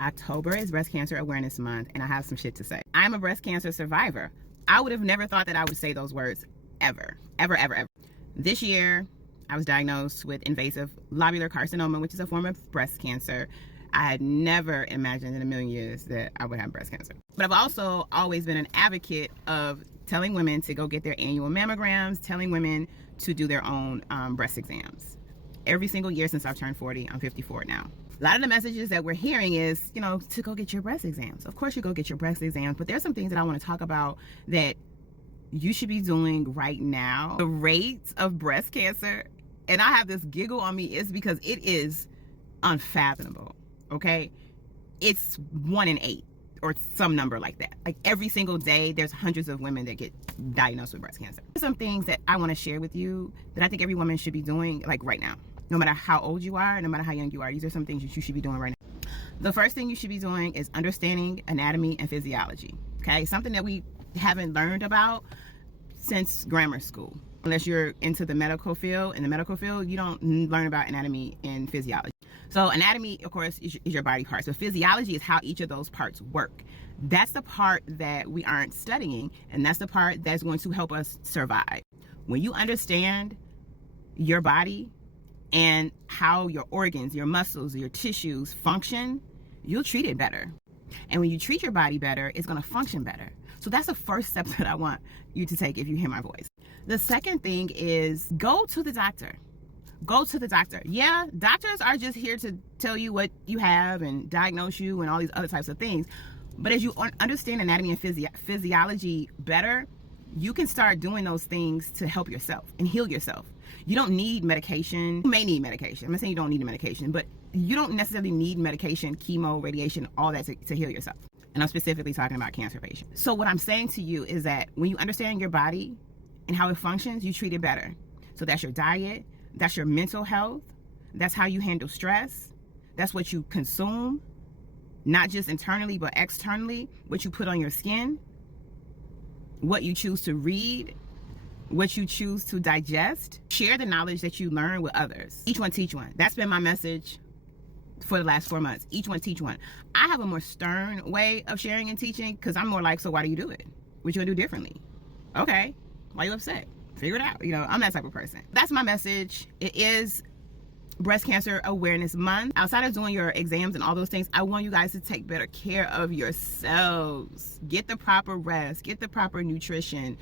October is Breast Cancer Awareness Month, and I have some shit to say. I'm a breast cancer survivor. I would have never thought that I would say those words ever. This year, I was diagnosed with invasive lobular carcinoma, which is a form of breast cancer. I had never imagined in a million years that I would have breast cancer. But I've also always been an advocate of telling women to go get their annual mammograms, telling women to do their own breast exams. Every single year since I've turned 40, I'm 54 now. A lot of the messages that we're hearing is, to go get your breast exams. Of course you go get your breast exams, but there's some things that I want to talk about that you should be doing right now. The rates of breast cancer, and I have this giggle on me, is because it is unfathomable, okay? It's 1 in 8 or some number like that. Like every single day, there's hundreds of women that get diagnosed with breast cancer. Some things that I want to share with you that I think every woman should be doing like right now. No matter how old you are, no matter how young you are, these are some things that you should be doing right now. The first thing you should be doing is understanding anatomy and physiology, okay? Something that we haven't learned about since grammar school. Unless you're into the medical field. In the medical field, you don't learn about anatomy and physiology. So anatomy, of course, is your body parts. So physiology is how each of those parts work. That's the part that we aren't studying, and that's the part that's going to help us survive. When you understand your body and how your organs, your muscles, your tissues function, you'll treat it better. And when you treat your body better, it's going to function better. So that's the first step that I want you to take if you hear my voice. The second thing is go to the doctor. Go to the doctor. Yeah, doctors are just here to tell you what you have and diagnose you and all these other types of things. But as you understand anatomy and physiology better, you can start doing those things to help yourself and heal yourself. You don't need medication. You may need medication. I'm not saying you don't need the medication, but you don't necessarily need medication, chemo, radiation, all that to heal yourself. And I'm specifically talking about cancer patients. So what I'm saying to you is that when you understand your body and how it functions, you treat it better. So that's your diet, that's your mental health, that's how you handle stress, that's what you consume, not just internally but externally, what you put on your skin, what you choose to read, what you choose to digest. Share the knowledge that you learn with others. Each one teach one. That's been my message for the last 4 months. Each one teach one. I have a more stern way of sharing and teaching because I'm more like, so why do you do it? What you gonna do differently? Okay, why you upset? Figure it out. I'm that type of person. That's my message. It is Breast Cancer Awareness Month. Outside of doing your exams and all those things, I want you guys to take better care of yourselves. Get the proper rest, get the proper nutrition,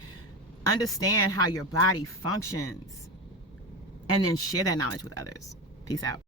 understand how your body functions, and then share that knowledge with others. Peace out.